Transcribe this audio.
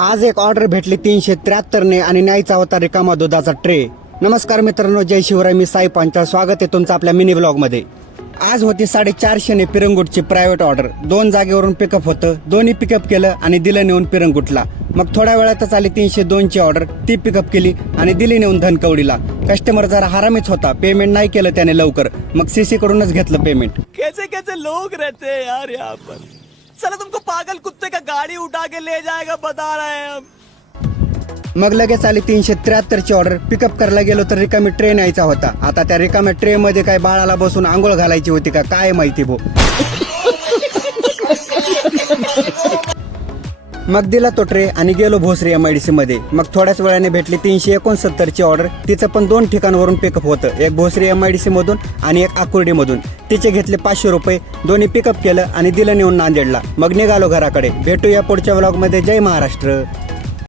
आज एक ऑर्डर भेटली तीनशे त्र्याहत्तरने आणि न्यायचा होता रिकामा दुधाचा ट्रे. नमस्कार मित्रांनो जय शिवराय मी साई पांचाळ. स्वागत आहे तुमचं आपल्या मिनी मध्ये आज होती साडेचारशेने पिरंगुटची प्रायव्हेट ऑर्डर दोन जागेवरून पिकअप होतं दोन्ही पिकअप केलं आणि दिलं नेऊन पिरंगुटला. मग थोड्या वेळातच आली तीनशे दोनची ऑर्डर ती पिकअप केली आणि दिली नेऊन धनकवडीला. कस्टमर जरा हरामीच होता. पेमेंट नाही केलं त्याने लवकर. मग सीसी कडूनच घेतलं पेमेंट कैसे कैसे लोग रहते यार यहाँ पर? पागल कुत्ते का गाड़ी उठा के ले जाएगा बता रहे हैं हम। मग लगेच आली तीनशे त्र्याहत्तरची ऑर्डर पिकअप करायला गेलो तर रिकामी ट्रेन यायचा होता. आता त्या रिकाम्या ट्रेन मध्ये काय बाळाला बसून आंघोळ घालायची होती का काय माहिती भो. मग दिला तो ट्रे आणि गेलो Bhosari M I D C मध्ये. मग थोड्याच वेळाने भेटली तीनशे एकोणसत्तरची ऑर्डर. तिचं पण दोन ठिकाणवरून पिकअप होतं. एक Bhosari M I D C मधून आणि एक आकुर्डी मधून. तिचे घेतले पाचशे रुपये. दोन्ही पिकअप केलं आणि दिलं नेऊन नांदेडला. मग निघालो घराकडे. भेटूया पुढच्या व्लॉगमध्ये. जय महाराष्ट्र.